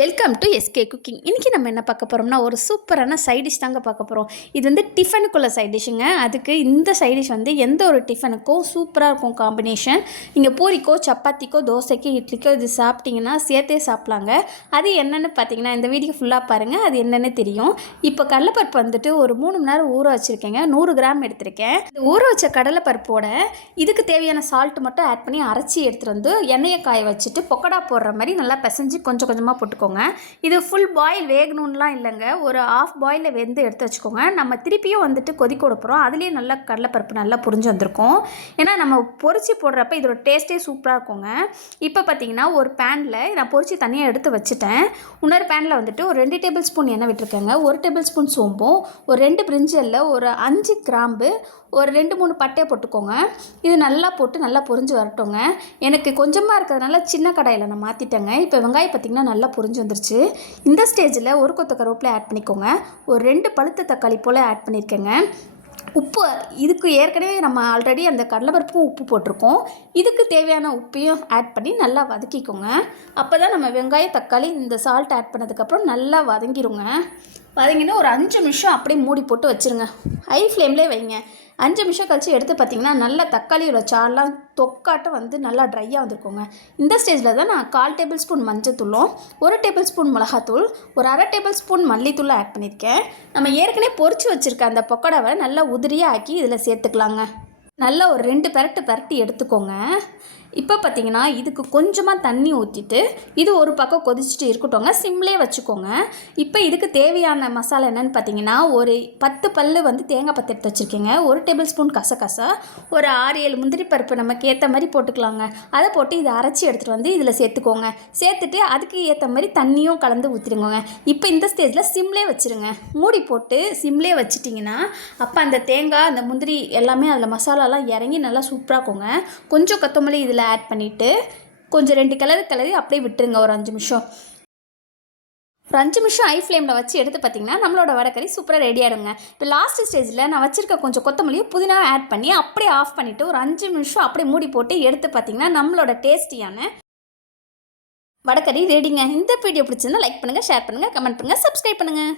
Welcome to SK cooking. இன்றைக்கி நம்ம என்ன பார்க்க போகிறோம்னா ஒரு சூப்பரான சைட் டிஷ் தாங்க பார்க்க போகிறோம். இது வந்து டிஃபனுக்குள்ள சைட் டிஷ்ஷுங்க. அதுக்கு இந்த சைட் டிஷ் வந்து எந்த ஒரு டிஃபனுக்கும் சூப்பராக இருக்கும் காம்பினேஷன். நீங்கள் பூரிக்கோ சப்பாத்திக்கோ தோசைக்கோ இட்லிக்கோ இது சாப்பிட்டிங்கன்னா சேர்த்தே சாப்பிட்லாங்க. அது என்னென்னு பார்த்தீங்கன்னா இந்த வீடியோ ஃபுல்லாக பாருங்கள், அது என்னென்னு தெரியும். இப்போ கடலைப்பருப்பு வந்துட்டு ஒரு 3 மணி நேரம் ஊற வச்சுருக்கேங்க. 100 கிராம் எடுத்திருக்கேன். இந்த ஊற வச்ச கடலைப்பருப்போட இதுக்கு தேவையான சால்ட் மட்டும் ஆட் பண்ணி அரைச்சி எடுத்துகிட்டு வந்து எண்ணெயை காய வச்சுட்டு பொக்கடா போடுற மாதிரி நல்லா பிசைஞ்சு கொஞ்சம் கொஞ்சமாக போட்டு இது ஃபுல் பாயில் வேகணும்லாம் இல்லைங்க. ஒரு ஆஃப் பாயிலில் வெந்து எடுத்து வச்சுக்கோங்க. நம்ம திருப்பியும் வந்துட்டு கொதிக்க கொடுப்போம். அதுலேயே நல்லா கடலைப்பருப்பு நல்லா புரிஞ்சு வந்திருக்கும். ஏன்னா நம்ம பொரிச்சு போடுறப்ப இதோட டேஸ்ட்டே சூப்பராக இருக்குங்க. இப்போ பார்த்தீங்கன்னா ஒரு பேனில் நான் பொரிச்சு தனியாக எடுத்து வச்சுட்டேன். இன்னொரு பேனில் வந்துட்டு ஒரு 2 டேபிள் ஸ்பூன் எண்ணெய் விட்டுருக்கேங்க. 1 டேபிள் ஸ்பூன் சோம்பும், ஒரு 2 பிரிஞ்சல்ல, ஒரு 5 கிராம்பு, ஒரு 2-3 பட்டையை போட்டுக்கோங்க. இது நல்லா போட்டு நல்லா பொரிஞ்சு வரட்டுங்க. எனக்கு கொஞ்சமாக இருக்கிறதுனால சின்ன கடாயில் நான் மாற்றிட்டேங்க. இப்போ வெங்காயம் பார்த்திங்கன்னா நல்லா பொரிஞ்சு வந்துருச்சு. இந்த ஸ்டேஜில் ஒரு கொத்த கருவேப்பிலை ஆட் பண்ணிக்கோங்க. ஒரு 2 பழுத்த தக்காளி போல் ஆட் பண்ணியிருக்கேங்க. உப்பு இதுக்கு ஏற்கனவே நம்ம ஆல்ரெடி அந்த கடலைப்பருப்பும் உப்பு போட்டிருக்கோம். இதுக்கு தேவையான உப்பையும் ஆட் பண்ணி நல்லா வதக்கிக்கோங்க. அப்போ தான் நம்ம வெங்காயம் தக்காளி இந்த சால்ட் ஆட் பண்ணதுக்கப்புறம் நல்லா வதங்கிடுங்க. வதங்கினா ஒரு 5 நிமிஷம் அப்படியே மூடி போட்டு வச்சுருங்க. ஹை ஃப்ளேம்லேயே வைங்க. 5 நிமிஷம் கழிச்சு எடுத்து பார்த்திங்கன்னா நல்லா தக்காளியோட சாரெலாம் தொக்காட்டம் வந்து நல்லா ட்ரையாக வந்துருக்கோங்க. இந்த ஸ்டேஜில் தான் நான் 1/4 டேபிள் ஸ்பூன் மஞ்சத்தூளும், 1 டேபிள் ஸ்பூன் மிளகாத்தூள், ஒரு 1/2 டேபிள் ஸ்பூன் மல்லித்தூள் ஆட் பண்ணியிருக்கேன். நம்ம ஏற்கனவே பொரிச்சு வச்சுருக்க அந்த பொக்கடாவை நல்லா உதிரியாக ஆக்கி இதில் சேர்த்துக்கலாங்க. நல்லா ஒரு 2 பெரட்டு எடுத்துக்கோங்க. இப்போ பார்த்திங்கன்னா இதுக்கு கொஞ்சமாக தண்ணி ஊற்றிட்டு இது ஒரு பக்கம் கொதிச்சுட்டு இருக்கட்டோங்க. சிம்லே வச்சுக்கோங்க. இப்போ இதுக்கு தேவையான மசாலா என்னென்னு பார்த்தீங்கன்னா ஒரு 10 பல் வந்து தேங்காய் பத்து எடுத்து வச்சுருக்கேங்க. 1 டேபிள் ஸ்பூன் கசகசா, ஒரு 6-7 முந்திரி பருப்பு நமக்கு ஏற்ற மாதிரி போட்டுக்கலாங்க. அதை போட்டு இதை அரைச்சி எடுத்துகிட்டு வந்து இதில் சேர்த்துக்கோங்க. சேர்த்துட்டு அதுக்கு ஏற்ற மாதிரி தண்ணியும் கலந்து ஊற்றிடுங்க. இப்போ இந்த ஸ்டேஜில் சிம்லே வச்சுருங்க. மூடி போட்டு சிம்லே வச்சிட்டிங்கன்னா அப்போ அந்த தேங்காய் அந்த முந்திரி எல்லாமே அதில் மசாலாலாம் இறங்கி நல்லா சூப்பராக இருக்குங்க. கொஞ்சம் கொத்தமல்லி இதில் ஆட் பண்ணிவிட்டு கொஞ்சம் 2 கிளறி அப்படியே விட்டுருங்க. ஒரு 5 நிமிஷம். ஒரு 5 நிமிஷம் ஹை ஃப்ளேமில் வச்சு எடுத்து பார்த்திங்கன்னா நம்மளோட வடைக்கறி சூப்பராக ரெடி ஆகிடுங்க. இப்போ லாஸ்ட் ஸ்டேஜில் நான் வச்சுருக்க கொஞ்சம் கொத்தமல்லியும் புதினா ஆட் பண்ணி அப்படியே ஆஃப் பண்ணிவிட்டு ஒரு 5 நிமிஷம் அப்படியே மூடி போட்டு எடுத்து பார்த்திங்கன்னா நம்மளோட டேஸ்டியான வடைக்கறி ரெடிங்க. இந்த வீடியோ பிடிச்சிருந்தா லைக் பண்ணுங்கள், ஷேர் பண்ணுங்கள், கமெண்ட் பண்ணுங்கள், சப்ஸ்கிரைப் பண்ணுங்கள்.